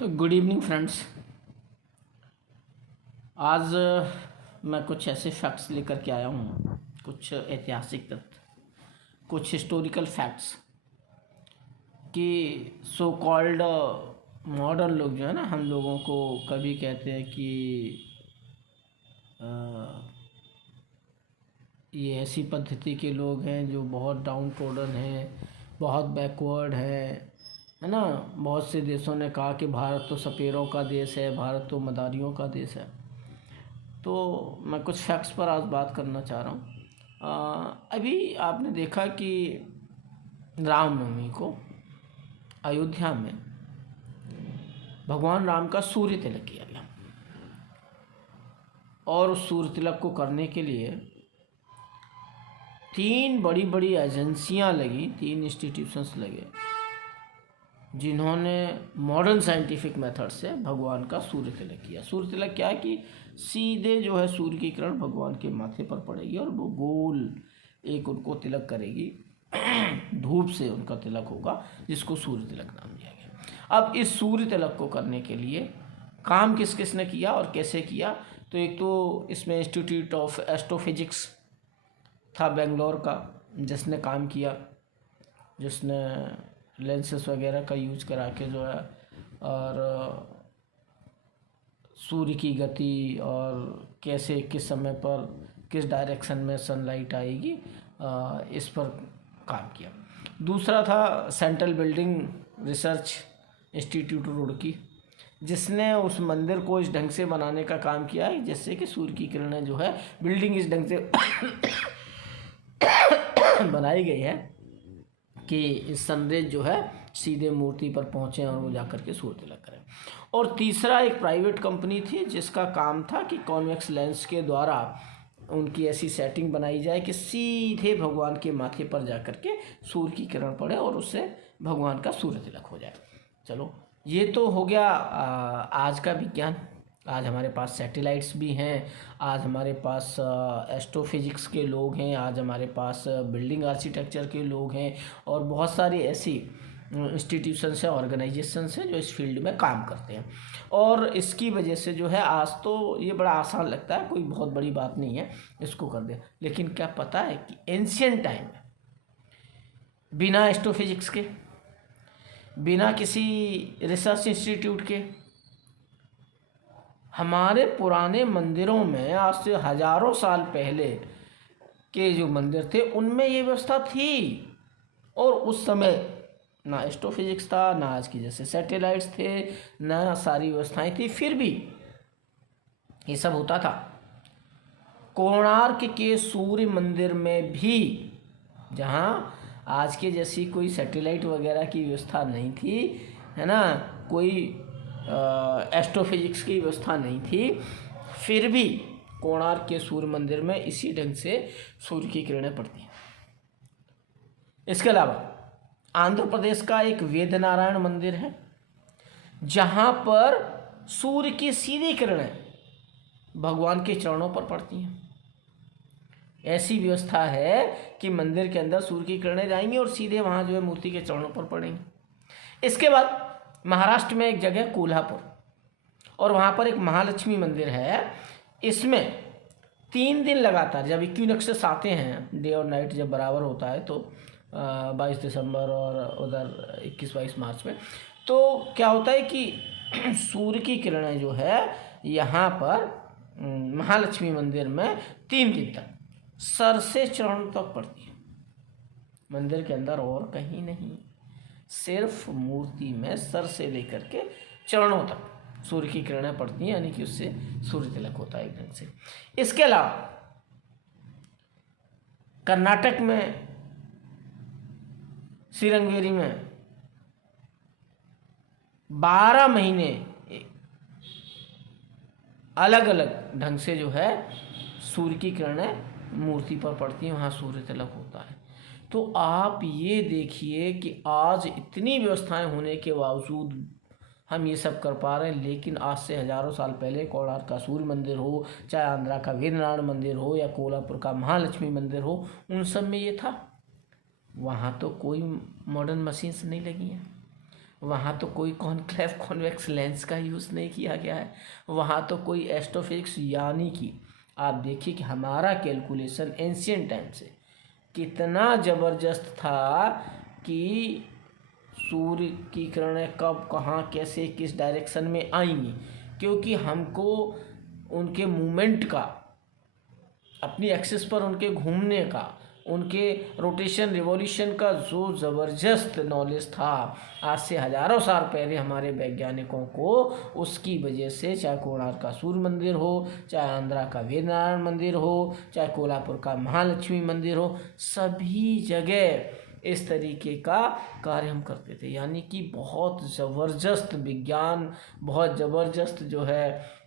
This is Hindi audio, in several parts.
Good evening friends. आज मैं कुछ ऐसे फैक्ट्स लेकर के आया हूँ, कुछ ऐतिहासिक तथ्य, कुछ हिस्टोरिकल फैक्ट्स कि सो कॉल्ड मॉडर्न लोग जो है ना, हम लोगों को कभी कहते हैं कि ये ऐसी पद्धति के लोग हैं जो बहुत डाउन ट्रोडन हैं, बहुत बैकवर्ड है ना। बहुत से देशों ने कहा कि भारत तो सपेरों का देश है, भारत तो मदारियों का देश है। तो मैं कुछ फैक्ट्स पर आज बात करना चाह रहा हूँ। अभी आपने देखा कि रामनवमी को अयोध्या में भगवान राम का सूर्य तिलक किया गया, और उस सूर्य तिलक को करने के लिए 3 बड़ी बड़ी एजेंसियां लगी, 3 इंस्टीट्यूशंस लगे, जिन्होंने मॉडर्न साइंटिफिक मेथड से भगवान का सूर्य तिलक किया। सूर्य तिलक क्या है कि सीधे जो है सूर्य की किरण भगवान के माथे पर पड़ेगी और वो गोल एक उनको तिलक करेगी, धूप से उनका तिलक होगा, जिसको सूर्य तिलक नाम दिया गया। अब इस सूर्य तिलक को करने के लिए काम किस किस ने किया और कैसे किया, तो एक तो इसमें इंस्टीट्यूट ऑफ एस्ट्रोफिजिक्स था बेंगलोर का, जिसने काम किया, जिसने लेंसेस वगैरह का यूज करा के जो है और सूर्य की गति और कैसे किस समय पर किस डायरेक्शन में सनलाइट आएगी, इस पर काम किया। दूसरा था central building research institute Roorkee, जिसने उस मंदिर को इस ढंग से बनाने का काम किया है जिससे कि सूर्य की किरणें जो है बिल्डिंग इस ढंग से बनाई गई है कि इस संदेश जो है सीधे मूर्ति पर पहुँचे और वो जाकर के सूर्य तिलक करें। और तीसरा एक प्राइवेट कंपनी थी जिसका काम था कि कॉन्वेक्स लेंस के द्वारा उनकी ऐसी सेटिंग बनाई जाए कि सीधे भगवान के माथे पर जाकर के सूर्य की किरण पड़े और उससे भगवान का सूर्य तिलक हो जाए। चलो, ये तो हो गया आज का विज्ञान। आज हमारे पास सैटेलाइट्स भी हैं, आज हमारे पास एस्ट्रोफिजिक्स के लोग हैं, आज हमारे पास बिल्डिंग आर्किटेक्चर के लोग हैं, और बहुत सारी ऐसी इंस्टीट्यूशंस हैं, ऑर्गेनाइजेशंस हैं जो इस फील्ड में काम करते हैं। और इसकी वजह से जो है आज तो ये बड़ा आसान लगता है, कोई बहुत बड़ी बात नहीं है इसको कर दे। लेकिन क्या पता है कि एंशिएंट टाइम में बिना एस्ट्रोफिजिक्स के, बिना किसी रिसर्च इंस्टीट्यूट के, हमारे पुराने मंदिरों में आज से हजारों साल पहले के जो मंदिर थे उनमें ये व्यवस्था थी। और उस समय ना एस्ट्रोफिजिक्स था, ना आज की जैसे सैटेलाइट्स थे, ना सारी व्यवस्थाएं थी, फिर भी ये सब होता था। कोणार्क के सूर्य मंदिर में भी, जहाँ आज के जैसी कोई सैटेलाइट वगैरह की व्यवस्था नहीं थी, है ना, कोई एस्ट्रोफिजिक्स की व्यवस्था नहीं थी, फिर भी कोणार्क के सूर्य मंदिर में इसी ढंग से सूर्य की किरणें पड़ती हैं। इसके अलावा आंध्र प्रदेश का एक वेद नारायण मंदिर है, जहाँ पर सूर्य की सीधी किरणें भगवान के चरणों पर पड़ती हैं। ऐसी व्यवस्था है कि मंदिर के अंदर सूर्य की किरणें जाएंगी और सीधे वहाँ जो है मूर्ति के चरणों पर पड़ेंगी। इसके बाद महाराष्ट्र में एक जगह कोल्हापुर, और वहाँ पर एक महालक्ष्मी मंदिर है। इसमें 3 दिन लगातार, जब इक्विनॉक्सेस आते हैं, डे और नाइट जब बराबर होता है, तो 22 दिसंबर और उधर 21-22 मार्च में, तो क्या होता है कि सूर्य की किरणें जो है यहाँ पर महालक्ष्मी मंदिर में 3 दिन तक सर से चरण तक पड़ती है, मंदिर के अंदर और कहीं नहीं, सिर्फ मूर्ति में सर से लेकर के चरणों तक सूर्य की किरणें पड़ती हैं, यानी कि उससे सूर्य तिलक होता है एक ढंग से। इसके अलावा कर्नाटक में श्रीरंगेरी में 12 महीने अलग अलग ढंग से जो है सूर्य की किरणें मूर्ति पर पड़ती हैं, वहाँ सूर्य तिलक होता है। तो आप ये देखिए कि आज इतनी व्यवस्थाएं होने के बावजूद हम ये सब कर पा रहे हैं, लेकिन आज से हजारों साल पहले कोणार्क का सूर्य मंदिर हो, चाहे आंध्रा का वेदनारायण मंदिर हो, या कोल्हापुर का महालक्ष्मी मंदिर हो, उन सब में ये था। वहाँ तो कोई मॉडर्न मशीन्स नहीं लगी हैं, वहाँ तो कोई कॉनकेव कॉन्वेक्स लेंस का यूज़ नहीं किया गया है, वहाँ तो कोई एस्ट्रोफिजिक्स, यानी कि आप देखिए कि हमारा कैलकुलेशन एंशियंट टाइम से कितना ज़बरदस्त था कि सूर्य की किरणें कब, कहाँ, कैसे, किस डायरेक्शन में आएंगी, क्योंकि हमको उनके मूवमेंट का, अपनी एक्सिस पर उनके घूमने का, उनके रोटेशन रिवॉल्यूशन का जो ज़बरदस्त नॉलेज था आज से हज़ारों साल पहले हमारे वैज्ञानिकों को, उसकी वजह से चाहे कोणार्क का सूर्य मंदिर हो, चाहे आंध्रा का वेदनारायण मंदिर हो, चाहे कोल्हापुर का महालक्ष्मी मंदिर हो, सभी जगह इस तरीके का कार्य हम करते थे। यानी कि बहुत ज़बरदस्त विज्ञान, बहुत ज़बरदस्त जो है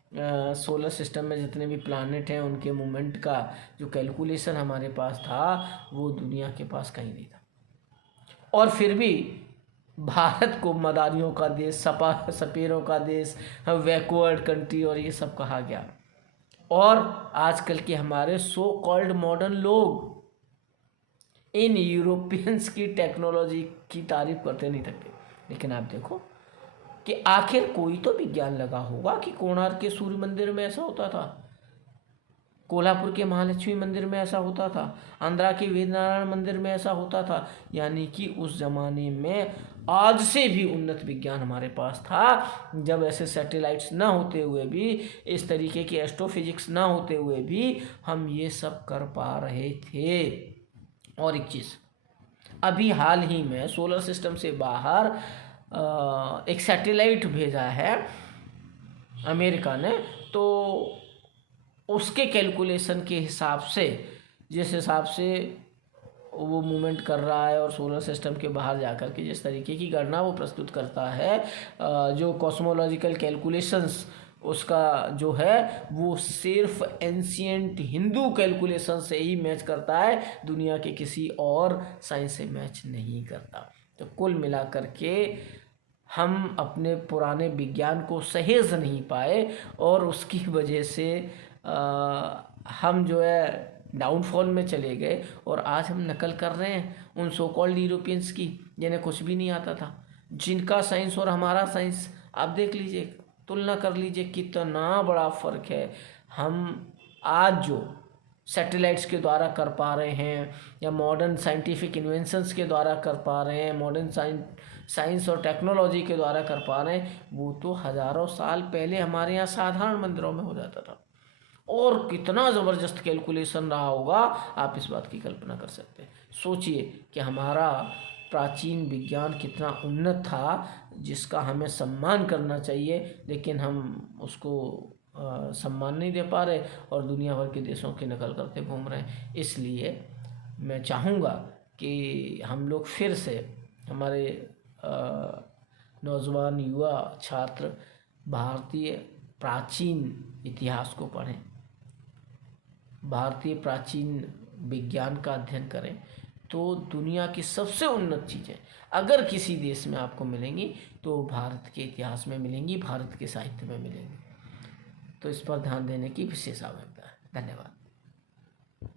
सोलर सिस्टम में जितने भी प्लानेट हैं उनके मूवमेंट का जो कैलकुलेशन हमारे पास था वो दुनिया के पास कहीं नहीं था। और फिर भी भारत को मदारियों का देश, सपेरों का देश, बैकवर्ड कंट्री और ये सब कहा गया। और आजकल के हमारे सो कॉल्ड मॉडर्न लोग इन यूरोपियंस की टेक्नोलॉजी की तारीफ करते नहीं थकते। लेकिन आप देखो कि आखिर कोई तो विज्ञान लगा होगा कि कोणार्क के सूर्य मंदिर में ऐसा होता था, कोल्हापुर के महालक्ष्मी मंदिर में ऐसा होता था, आंध्रा के वेदनारायण मंदिर में ऐसा होता था। यानी कि उस ज़माने में आज से भी उन्नत विज्ञान हमारे पास था, जब ऐसे सैटेलाइट्स ना होते हुए भी, इस तरीके की एस्ट्रोफिजिक्स ना होते हुए भी हम ये सब कर पा रहे थे। और एक चीज़, अभी हाल ही में सोलर सिस्टम से बाहर एक सैटेलाइट भेजा है अमेरिका ने, तो उसके कैलकुलेशन के हिसाब से, जिस हिसाब से वो मूवमेंट कर रहा है और सोलर सिस्टम के बाहर जाकर के जिस तरीके की गणना वो प्रस्तुत करता है, जो कॉस्मोलॉजिकल कैलकुलेशंस उसका जो है वो सिर्फ एंशियंट हिंदू कैलकुलेशन से ही मैच करता है, दुनिया के किसी और साइंस से मैच नहीं करता। तो कुल मिलाकर के हम अपने पुराने विज्ञान को सहेज नहीं पाए और उसकी वजह से हम जो है डाउनफॉल में चले गए। और आज हम नकल कर रहे हैं उन सो कॉल्ड यूरोपियंस की, जिन्हें कुछ भी नहीं आता था, जिनका साइंस और हमारा साइंस आप देख लीजिए, तुलना कर लीजिए, कितना बड़ा फ़र्क है। हम आज जो सैटेलाइट्स के द्वारा कर पा रहे हैं या मॉडर्न साइंटिफिक इन्वेंशंस के द्वारा कर पा रहे हैं, मॉडर्न साइंस और टेक्नोलॉजी के द्वारा कर पा रहे हैं, वो तो हज़ारों साल पहले हमारे यहाँ साधारण मंदिरों में हो जाता था। और कितना ज़बरदस्त कैलकुलेशन रहा होगा, आप इस बात की कल्पना कर सकते हैं। सोचिए कि हमारा प्राचीन विज्ञान कितना उन्नत था, जिसका हमें सम्मान करना चाहिए, लेकिन हम उसको सम्मान नहीं दे पा रहे और दुनिया भर के देशों की नकल करते घूम रहे हैं। इसलिए मैं चाहूँगा कि हम लोग फिर से, हमारे नौजवान युवा छात्र भारतीय प्राचीन इतिहास को पढ़ें, भारतीय प्राचीन विज्ञान का अध्ययन करें। तो दुनिया की सबसे उन्नत चीज़ें अगर किसी देश में आपको मिलेंगी तो भारत के इतिहास में मिलेंगी, भारत के साहित्य में मिलेंगी। तो इस पर ध्यान देने की विशेष आवश्यकता है। धन्यवाद।